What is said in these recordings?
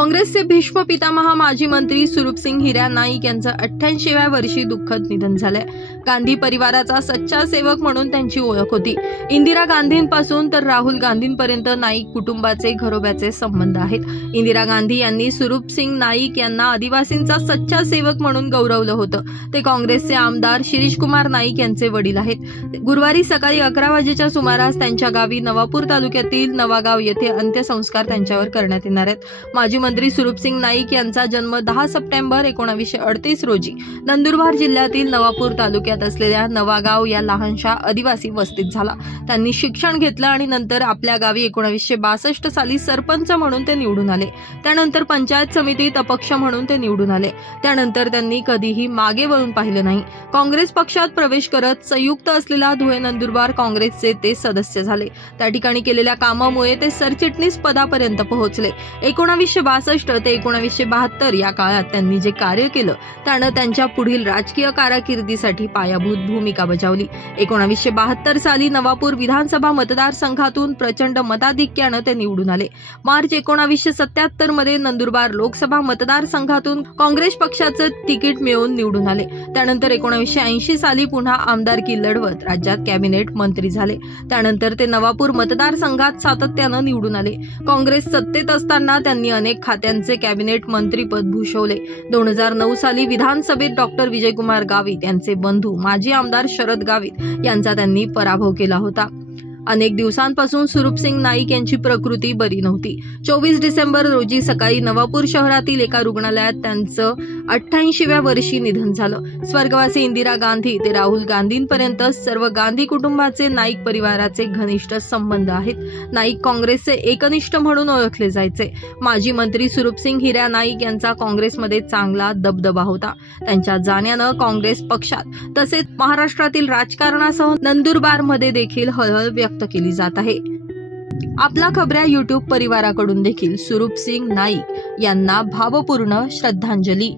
काँग्रेसचे भीष्म पितामह माजी मंत्री सुरूपसिंग हिऱ्या नाईक यांचं 88व्या वर्षी दुःखद निधन झालंय। गांधी परिवाराचा सच्चा सेवक म्हणून त्यांची ओळख होती। इंदिरा गांधींपासून तर राहुल गांधींपर्यंत नाईक कुटुंबाचे घरोब्याचे संबंध आहेत। इंदिरा गांधी यांनी सुरूपसिंग नाईक यांना आदिवासींचा सच्चा सेवक म्हणून गौरवलं होतं। ते काँग्रेसचे आमदार शिरीष कुमार नाईक यांचे वडील आहेत। गुरुवारी सकाळी 11 वाजेच्या सुमारास त्यांच्या गावी नवापूर तालुक्यातील नवागाव येथे अंत्यसंस्कार त्यांच्यावर करण्यात येणार आहेत। माजी मंत्री सुरूपसिंग नाईक यांचा जन्म 10 सप्टेंबर 1938 रोजी नंदुरबार जिल्ह्यातील नवापूर तालुक्यात असलेल्या नवागाव या लहानशा आदिवासी वस्तीत झाला। त्यांनी शिक्षण घेतलं आणि नंतर आपल्या गावी 1962 साली सरपंच म्हणून ते निवडून आले। त्यानंतर पंचायत समितीत अपक्ष म्हणून ते निवडून आले। त्यानंतर त्यांनी कधीही मागे वळून पाहिलं नाही। काँग्रेस पक्षात प्रवेश करत संयुक्त असलेल्या धुळे नंदुरबार काँग्रेसचे ते सदस्य झाले। त्या ठिकाणी केलेल्या कामामुळे ते सरचिटणीस पदापर्यंत पोहोचले। 1962 ते 1972 या काळात त्यांनी जे कार्य केलं त्यानं त्यांच्या पुढील राजकीय कारकिर्दीसाठी पायाभूत भूमिका बजावली। 1972 साली नवापूर विधानसभा मतदारसंघातून प्रचंड मताधिक्यानं ते निवडून आले। मार्च 1977 मध्ये नंदुरबार लोकसभा मतदारसंघातून काँग्रेस पक्षाचं तिकीट मिळवून निवडून आले। त्यानंतर 1980 साली पुन्हा आमदारकी लढवत राज्यात कॅबिनेट मंत्री झाले। त्यानंतर ते नवापूर मतदारसंघात सातत्यानं निवडून आले। काँग्रेस सत्तेत असताना त्यांनी अनेक खात्यांचे कॅबिनेट मंत्रीपद भूषवले। 2009 साली विधानसभेत डॉक्टर विजयकुमार गावित यांचे बंधू माजी आमदार शरद गावित यांचा त्यांनी पराभव केला होता। अनेक दिवसांपासून सुरूपसिंग नाईक यांची प्रकृती बरी नव्हती। 24 डिसेंबर रोजी सकाळी नवापूर शहरातील एका रुग्णालयात त्यांचं 88व्या वर्षी निधन झालं। स्वर्गवासी इंदिरा गांधी ते राहुल गांधींपर्यंत सर्व गांधी कुटुंबाचे नाईक परिवाराचे घनिष्ठ संबंध आहेत। नाईक काँग्रेसचे एकनिष्ठ म्हणून ओळखले जायचे। माजी मंत्री सुरूपसिंग हिऱ्या नाईक यांचा काँग्रेसमध्ये चांगला दबदबा होता। त्यांच्या जाण्यानं काँग्रेस पक्षात तसेच महाराष्ट्रातील राजकारणासह नंदुरबारमध्ये देखील हळहळ व्यक्त केली जात आहे। आपला खबऱ्या यूट्यूब परिवाराकडून देखील सुरूपसिंग नाईक यांना भावपूर्ण श्रद्धांजली।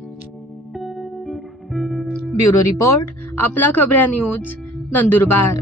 ब्युरो रिपोर्ट, आपला खबऱ्या न्यूज, नंदुरबार।